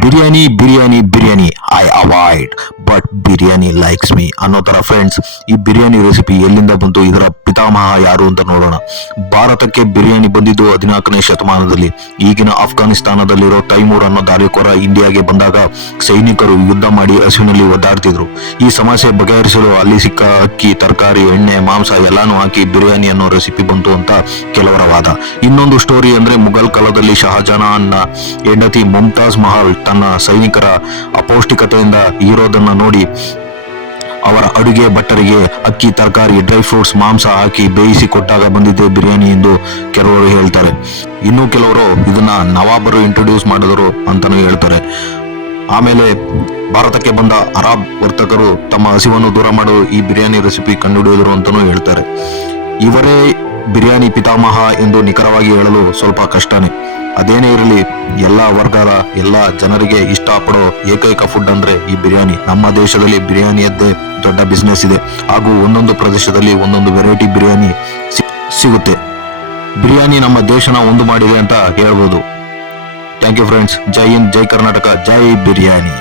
Biryani biryani biryani I avoid but biryani likes me ಅನ್ನೋ ತರ friends. ಈ ಬಿರಿಯಾನಿ ರೆಸಿಪಿ ಎಲ್ಲಿಂದ ಬಂತು, ಇದರ ಪಿತಾಮಹ ಯಾರು ಅಂತ ನೋಡೋಣ. ಭಾರತಕ್ಕೆ ಬಿರಿಯಾನಿ ಬಂದಿದ್ದು 14ನೇ ಶತಮಾನದಲ್ಲಿ. ಈಗಿನ ಅಫ್ಘಾನಿಸ್ತಾನದಲ್ಲಿರೋ ತೈಮೂರ್ ಅನ್ನೋ ದಾಳಿಕೋರ ಇಂಡಿಯಾಗೆ ಬಂದಾಗ ಸೈನಿಕರು ಯುದ್ಧ ಮಾಡಿ ಹಸಿವಿನಲ್ಲಿ ಒದ್ದಾಡ್ತಿದ್ರು. ಈ ಸಮಸ್ಯೆ ಬಗೆಹರಿಸಲು ಅಲ್ಲಿ ಸಿಕ್ಕ ಅಕ್ಕಿ, ತರಕಾರಿ, ಎಣ್ಣೆ, ಮಾಂಸ ಎಲ್ಲಾನು ಹಾಕಿ ಬಿರಿಯಾನಿ ಅನ್ನೋ ರೆಸಿಪಿ ಬಂತು ಅಂತ ಕೆಲವರ ವಾದ. ಇನ್ನೊಂದು ಸ್ಟೋರಿ ಅಂದ್ರೆ ಮುಘಲ್ ಕಾಲದಲ್ಲಿ ಶಹಜಹಾನ್ನ ಹೆಂಡತಿ ಮುಮ್ತಾಜ್ ಮಹಲ್ ತನ್ನ ಸೈನಿಕರ ಅಪೌಷ್ಟಿಕತೆಯಿಂದ ಇರೋದನ್ನ ನೋಡಿ ಅವರ ಅಡುಗೆ ಭಟ್ಟರಿಗೆ ಅಕ್ಕಿ, ತರಕಾರಿ, ಡ್ರೈ ಫ್ರೂಟ್ಸ್, ಮಾಂಸ ಹಾಕಿ ಬೇಯಿಸಿ ಕೊಟ್ಟಾಗ ಬಂದಿದ್ದೆ ಬಿರಿಯಾನಿ ಎಂದು ಕೆಲವರು ಹೇಳ್ತಾರೆ. ಇನ್ನು ಕೆಲವರು ಇದನ್ನ ನವಾಬರು ಇಂಟ್ರೊಡ್ಯೂಸ್ ಮಾಡಿದರು ಅಂತಾನೂ ಹೇಳ್ತಾರೆ. ಆಮೇಲೆ ಭಾರತಕ್ಕೆ ಬಂದ ಅರಬ್ ವರ್ತಕರು ತಮ್ಮ ಹಸಿವನ್ನು ದೂರ ಮಾಡಲು ಈ ಬಿರಿಯಾನಿ ರೆಸಿಪಿ ಕಂಡುಹಿಡಿದರು ಅಂತಾನೂ ಹೇಳ್ತಾರೆ. ಇವರೇ ಬಿರಿಯಾನಿ ಪಿತಾಮಹ ಎಂದು ನಿಖರವಾಗಿ ಹೇಳಲು ಸ್ವಲ್ಪ ಕಷ್ಟನೇ. ಅದೇನೇ ಇರಲಿ, ಎಲ್ಲ ವರ್ಗದ ಎಲ್ಲ ಜನರಿಗೆ ಇಷ್ಟಪಡೋ ಏಕೈಕ ಫುಡ್ ಅಂದ್ರೆ ಈ ಬಿರಿಯಾನಿ. ನಮ್ಮ ದೇಶದಲ್ಲಿ ಬಿರಿಯಾನಿಯದ್ದೇ ದೊಡ್ಡ ಬಿಸ್ನೆಸ್ ಇದೆ, ಹಾಗೂ ಒಂದೊಂದು ಪ್ರದೇಶದಲ್ಲಿ ಒಂದೊಂದು ವೆರೈಟಿ ಬಿರಿಯಾನಿ ಸಿಗುತ್ತೆ. ಬಿರಿಯಾನಿ ನಮ್ಮ ದೇಶನ ಒಂದು ಮಾಡಿದೆ ಅಂತ ಹೇಳ್ಬೋದು. Thank you friends. ಜೈ ಹಿಂದ್, ಜೈ ಕರ್ನಾಟಕ, ಜೈ ಬಿರಿಯಾನಿ.